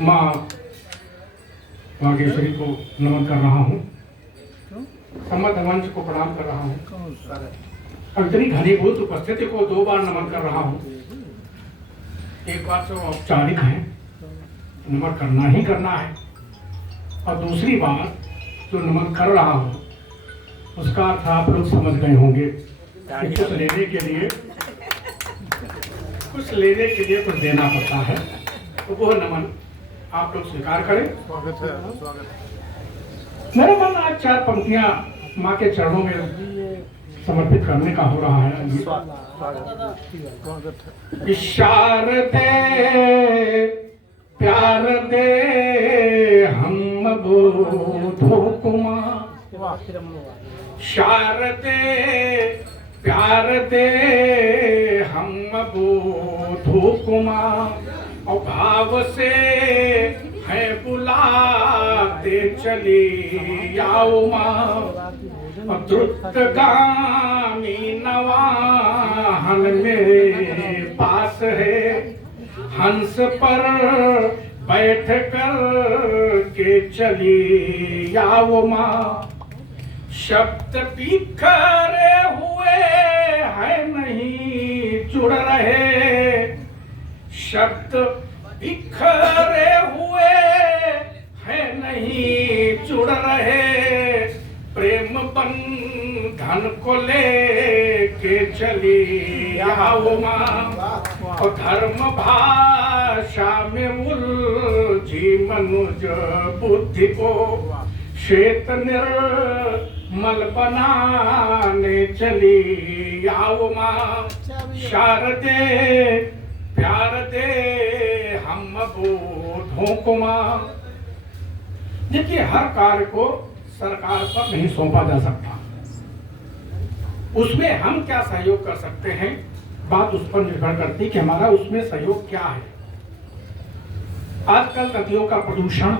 माँ वागेश्वरी को नमन कर रहा हूँ, सम्मत मंच को प्रणाम कर रहा हूँ, और इतनी घनीभूत उपस्थिति को 2 बार नमन कर रहा हूँ। एक बार तो औपचारिक है, नमन करना ही करना है, और दूसरी बार जो नमन कर रहा हूँ उसका अर्थ आप लोग समझ गए होंगे। कुछ लेने के लिए कुछ देना पड़ता है, तो वो नमन आप लोग स्वीकार करें। स्वागत है, स्वागत है। मेरा मन आज 4 पंक्तियां माँ के चरणों में समर्पित करने का हो रहा है। शारदे प्यार दे हम बोधो कुमार, शारदे प्यार दे हम बोधो कुमार, और भाव से है बुलाते चली आओ माँ, द्रुतगामी नवाहन मेरे पास है, हंस पर बैठ कर के चली आओ माँ, शब्द बिखरे हुए है नहीं जुड़ रहे, शब्द बिखरे हुए है नहीं जुड़ रहे, प्रेम बंधन को लेके चली आओ माँ, और धर्म भाषा में उलझी मनुज बुद्धि को श्वेत निर्मल बनाने चली आओ माँ, शारदे प्यार दे हम बोधों को माँ। देखिए, हर कार्य को सरकार पर नहीं सौंपा जा सकता, उसमें हम क्या सहयोग कर सकते हैं, बात उस पर निर्भर करती है कि हमारा उसमें सहयोग क्या है। आजकल नदियों का प्रदूषण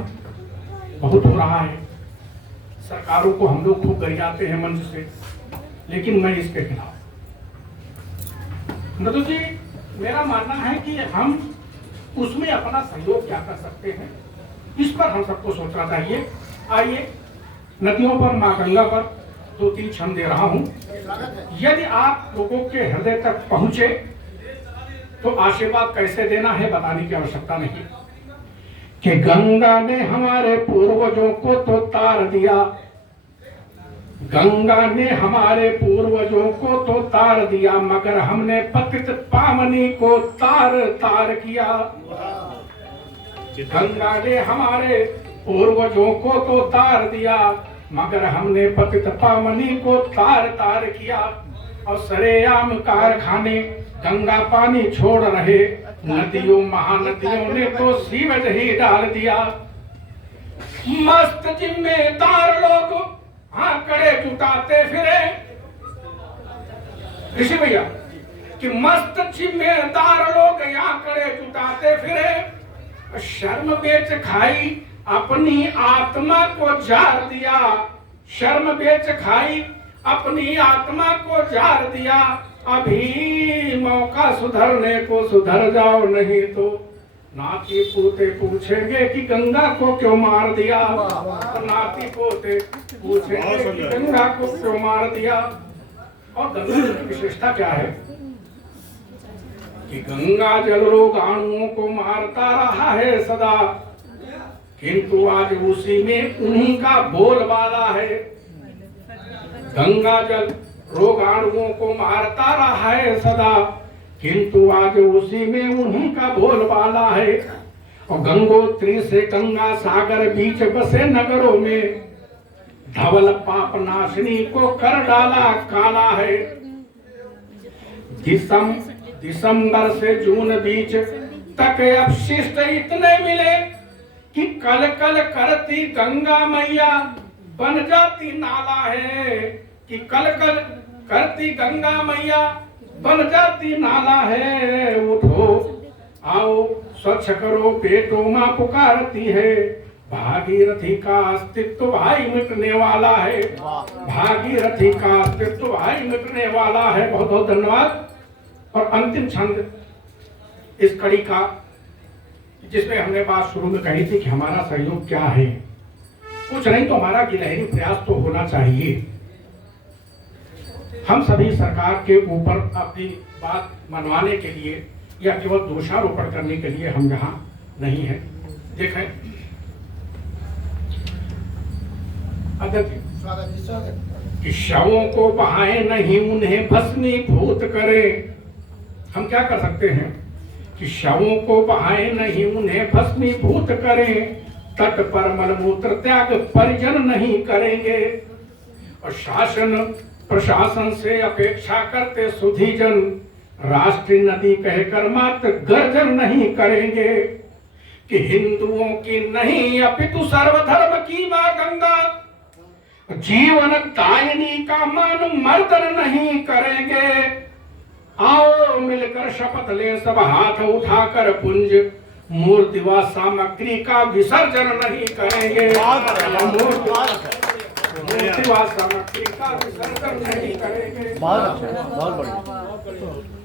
बहुत हो रहा है, सरकारों को हम लोग खूब गरियाते हैं मंच से, लेकिन मैं इसके खिलाफ। नदू जी, मेरा मानना है कि हम उसमें अपना सहयोग क्या कर सकते हैं, इस पर हम सबको सोचना चाहिए। आइए, नदियों पर, माँ गंगा पर 2-3 क्षण दे रहा हूं। यदि आप लोगों के हृदय तक पहुंचे तो आशीर्वाद कैसे देना है बताने की आवश्यकता नहीं, कि गंगा ने हमारे पूर्वजों को तो तार दिया, गंगा ने हमारे पूर्वजों को तो तार दिया, मगर हमने पतित पावनी को तार तार किया। गंगा ने हमारे पूर्वजों को तो तार दिया, मगर हमने पतित पावनी को तार तार किया, और सरेआम कारखाने गंगा पानी छोड़ रहे, नदियों महानदियों ने तो सीवेज ही डाल दिया। मस्त जिम्मेदार लोग आंकड़े जुटाते फिरे, ऋषि भैया, कि मस्त जिम्मेदार लोग आंकड़े जुटाते फिरे, शर्म बेच खाई अपनी आत्मा को जार दिया, शर्म बेच खाई अपनी आत्मा को जार दिया। अभी मौका सुधरने को, सुधर जाओ नहीं तो नाती पोते पूछेंगे कि गंगा को क्यों मार दिया, नाती पोते पूछेंगे कि गंगा को क्यों मार दिया। और गंगा की विशेषता क्या है कि गंगा जल रोगाणुओं को मारता रहा है सदा, किंतु आज उसी में उन्हीं का बोलबाला है। गंगा जल रोगाणुओं को मारता रहा है सदा, किंतु आज उसी में उन्हीं का बोलबाला है। और गंगोत्री से गंगा सागर बीच बसे नगरों में, धवल पाप नाशनी को कर डाला काला है। दिसंबर से जून बीच तक अपशिष्ट इतने मिले कि कल कल करती गंगा मैया बन जाती नाला है, कि कल कल करती गंगा मैया बन जाती नाला है। उठो आओ स्वच्छ करो पेटो माँ पुकारती है, भागीरथी का अस्तित्व भाई मिटने वाला है, भागीरथी का अस्तित्व भाई मिटने वाला है। बहुत बहुत धन्यवाद। और अंतिम छंद इस कड़ी का, जिसमें हमने बात शुरू में कही थी कि हमारा सहयोग क्या है। कुछ नहीं तो हमारा गिलहरी प्रयास तो होना चाहिए। हम सभी सरकार के ऊपर अपनी बात मनवाने के लिए या केवल दोषारोपण करने के लिए हम यहाँ नहीं है। देखें अध्यक्ष कि शवों को बहाए नहीं उन्हें भस्मीभूत करे। हम क्या कर सकते हैं कि शवों को बहाए नहीं उन्हें भस्मीभूत करें, तट पर मलमूत्र त्याग परिजन नहीं करेंगे। और शासन प्रशासन से अपेक्षा करते सुधीजन, राष्ट्रीय नदी कहकर मात्र गर्जन नहीं करेंगे। कि हिंदुओं की नहीं अपितु सर्वधर्म की मां गंगा, जीवन दायिनी का मान मर्दन नहीं करेंगे। आओ मिलकर शपथ ले सब हाथ उठाकर पुंज, मूर्ति व सामग्री का विसर्जन नहीं करेंगे। मूर्ति व सामग्री का विसर्जन नहीं करेंगे। बहुत अच्छा, बहुत बढ़िया।